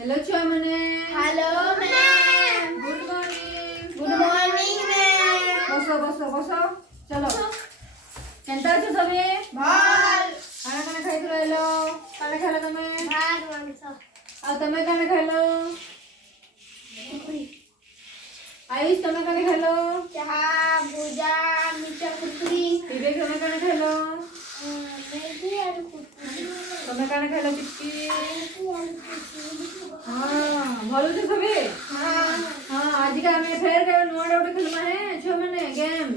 Hello छुआ मने hello ma'am. Good morning good morning ma'am. बसो बसो बसो चलो केनता छ सबे भल खाना खाना खाई रहलो खाना खाला तमे भात मांस आ तमे खाना खालो आयुष तमे खाना खालो चाहा भुजा मिर्चा कुरकुरी विवेक तमे खाना खालो मैगी और कुरकुरी तमे खाना खालो कितकी हां भलो छ सबे हां हां आज का हमें फेर के नोट आउट खेलमा है छो मने गेम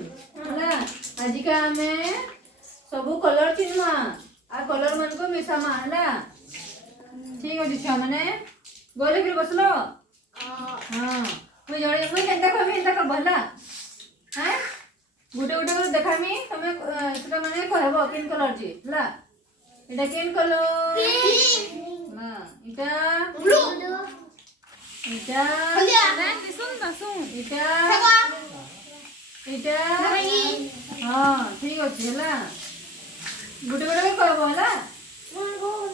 होला आज का हमें सबु कलर चिन्हमा आ कलर मन को मिसामा होला ठीक अछि छुआ मने गोले फिर बसलो हां मुई जणी मुई केनता कर भला हैं गुटे गुटे कर देखामी तमे सेटा माने कहबो किन कलर जी होला एटा किन कलर ना इटा ब्लू इटा हल्दिया सुन इटा सेवा इटा मैगी हां ठीक अछि होला गुटे गुटे कहबो होला होला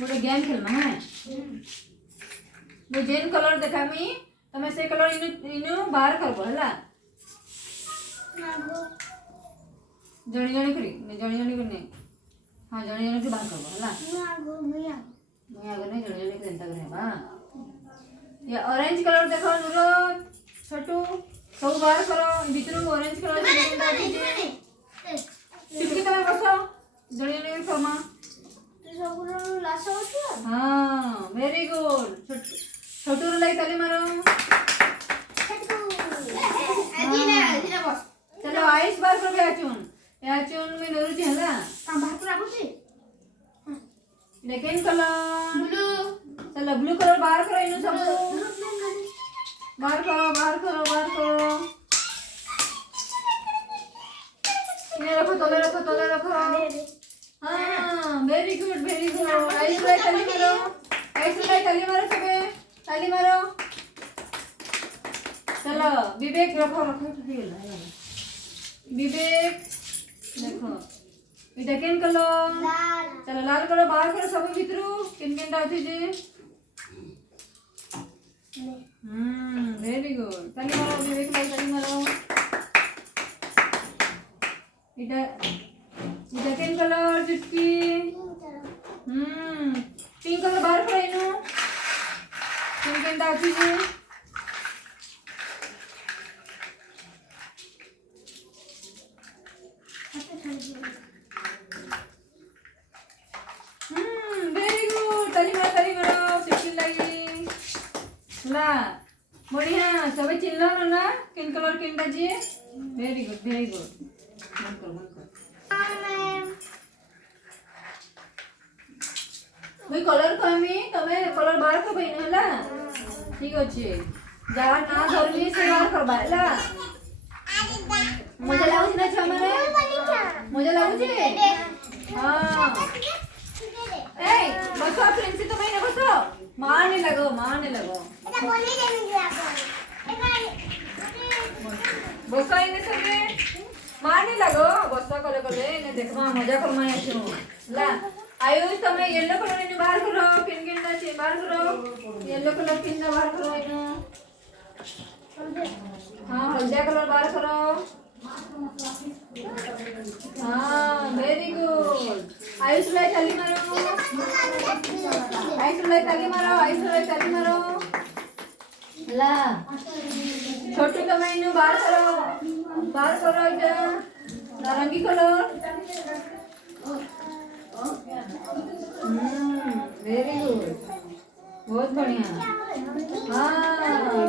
गोटे गेम खेलमा है मैं जेन कलर देखामी तमे से कलर इनु बाहर करबो होला जणी जणी करी ने हां जणी जणी के बाहर करबो होला मैं आगे नहीं जणी जणी के एंता करे बा ये ऑरेंज कलर देखो नुरो छोटू सब बाहर करो भीतर ऑरेंज कलर चिपकी तमे बसो जणी जणी के फरमा हां वेरी गुड छोटू रे लाई ताली मारो चलो आइस बार कर याचून में नरू छला लेकिन कलर चलो ब्लू कलर बाहर करो इनु सब बाहर करो ये रखो तोले रखो हां वेरी गुड आइस लाई ताली मारो सबे ताली मारो चलो विवेक रखो विवेक देखो इटा केन कलर चलो लाल कलर बाहर करो सब भीतरू किन केनटा अछि जे वेरी गुड ताली मारो विवेक लाई ताली मारो इटा केन कलर चुटकी पिंक कलर बाहर करो इनु किन केनटा अछि जे वेरी गुड ताली मारो सिक्की लगी ला बढ़िया सबे चिल्ला ना किन कलर किनटा जी वेरी गुड मन कर मुई कलर कहमी तमे कलर बाहर कर बइन होला ठीक अछि जहा ना धरली से बाहर करबा होला मजा लागुछ ना छ माने मजा लागुछ हां ए बसो प्रिंसी तो मैंने बसो मारने लगो बसो इने सबे मारने लगो बसो कले ने देखमा मजा करमा आछो ला आयुष तमे येलो कलर इने बाहर करो किन किनटा छे बाहर करो येलो कलर किनटा बाहर करो इने हां हल्दिया कलर बाहर करो हां वेरी गुड आयुष लाई ताली मारो ला छोटू तो मैंने बाहर करो इटा नारंगी कलर वेरी गुड बहुत बढ़िया हां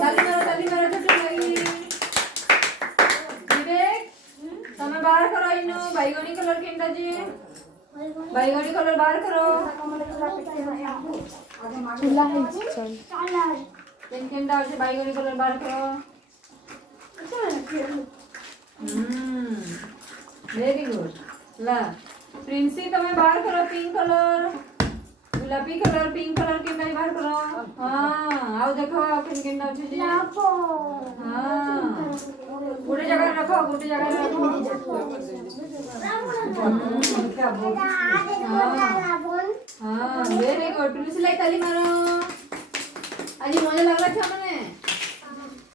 ताली मारो छोटू लगी विवेक तमे बाहर करो इनु बैगनी कलर केनटा जी बैगनी कलर बाहर करो चूल्हा है चल केनटा से बैगनी कलर बाहर करो वेरी गुड ला प्रिंसी तमे बाहर करो पिंक कलर गुलाबी कलर पिंक कलर के बाहर करो हां आओ देखो आओ किन अच्छे जी हां गोटे जगह रखो गोटे जगह रखो हां वेरी गुड टुलसी लाई ताली मारो आज मजा लागला छा